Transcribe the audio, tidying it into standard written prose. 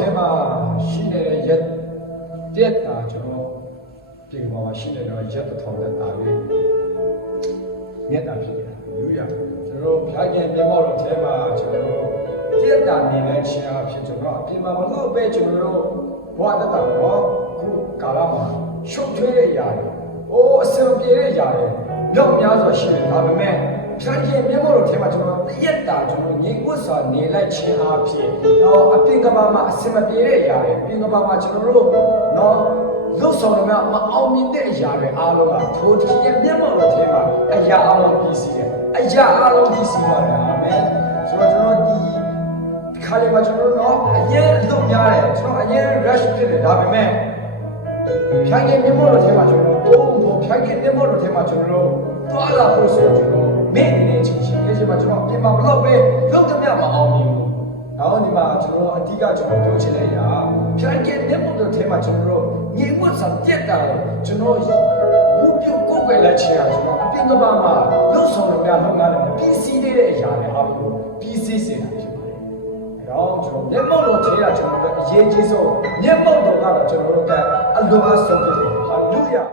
ထဲမှာရှိနေတဲ့ရက်တက်တာကျွန်တော်ဒီမှာရှိနေတဲ့ရက်တစ်ထောင်နဲ့တာလေးမြတ်တာဖြစ်နေတာလူရကျွန်တော်ဖျားကျင်မျက်မှောက်တော်ထဲမှာကျွန်တော်တက်တာနေတဲ့ခြင်းအဖြစ်ကျွန်တော်အပြင်မှာမလို့ပဲကျွန်တော်ဘဝတက်တာတော့ခုကာလမှာရှုပ်ထွေးတဲ့ຢာတွေအိုးအစံပြေတဲ့ຢာတွေမြောက်များစွာရှိတယ်ဒါပေမဲ့ဖြတ်ခြင်းမျက်မှောက်တော်ထဲမှာကျွန်တော်တရက်တာကျွန်တော်ငြိမ်ဝတ်စွာနေလိုက်ခြင်းအဖြစ်တော့အပြင်ကဘာမှာအစင်မပြေတဲ့အရာတွေအပြင်ကဘာမှာကျွန်တော်တို့နော်လုဆောင်ရမအောင်မြင်တဲ့အရာတွေအားလုံးကထိုဒီရဲ့မျက်မှောက်တော်ထဲမှာအရာအလုံးပြည့်စည်တယ်အရာအလုံးပြည့်စည်ပါတယ်အာမင်ဆိုတော့ကျွန်တော်ဒီခါလေးမှာကျွန်တော်နော်အရင်လုံများတယ်ကျွန်တော်အရင် rush ဖြစ်တယ်ဒါပေမဲ့ဖြတ်ခြင်းမျက်မှောက်တော်ထဲမှာကျွန်တော်တို့ဖြတ်ခြင်းမျက်မှောက်တော်ထဲမှာကျွန်တော်တို့သွားလာဖို့ဆိုကျွန်တော်မင်းနေချင်းရှိနေချင်းမှာကျွန်တော်ပြင်မှာဘလို့ပဲလုံးတမျှမအောင်မြင်ဘူး။နောက်ဒီမှာကျွန်တော်အဓိကကျွန်တော်ပြောချင်တဲ့အရာဖြတ်ခြင်းမျက်မှောက်တော်ထဲမှာကျွန်တော်တို့ညီဝတ်စာပြက်တာကျွန်တော်ဘူးပြုတ်ကိုယ်ွယ်လိုက်ချင်တာကျွန်တော်အပြင်ကဘာမှာလှုပ်ဆောင်လို့များလုပ်ငန်းတွေပြီးစီးတဲ့အရာတွေအားလုံးပြီးစီးစေတာဖြစ်ပါတယ်။အဲတော့ကျွန်တော်မျက်မှောက်တော်ထဲကကျွန်တော်တို့အရေးကြီးဆုံးမျက်မှောက်တော်ကတော့ကျွန်တော်တို့ကအလိုအပ်ဆုံးဖြစ်တယ်။ဟာလေလုယာ